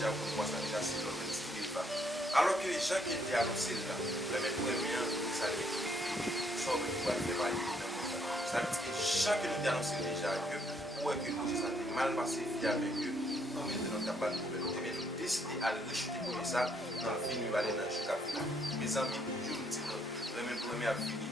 déjà pour moi ça déjà c'est le 26 000 pas. Alors que les gens qui étaient annoncés là, le même premier ça allait sans que tu vas faire parler dans le monde. Ça veut dire que chaque nous annoncé déjà que pour que le projet ça a mal passé avec eux, nous maintenant t'as pas de problème. Et bien nous décidé à rechuter pour ça dans le film il va aller dans le final. Mes amis toujours nous disent le même premier a fini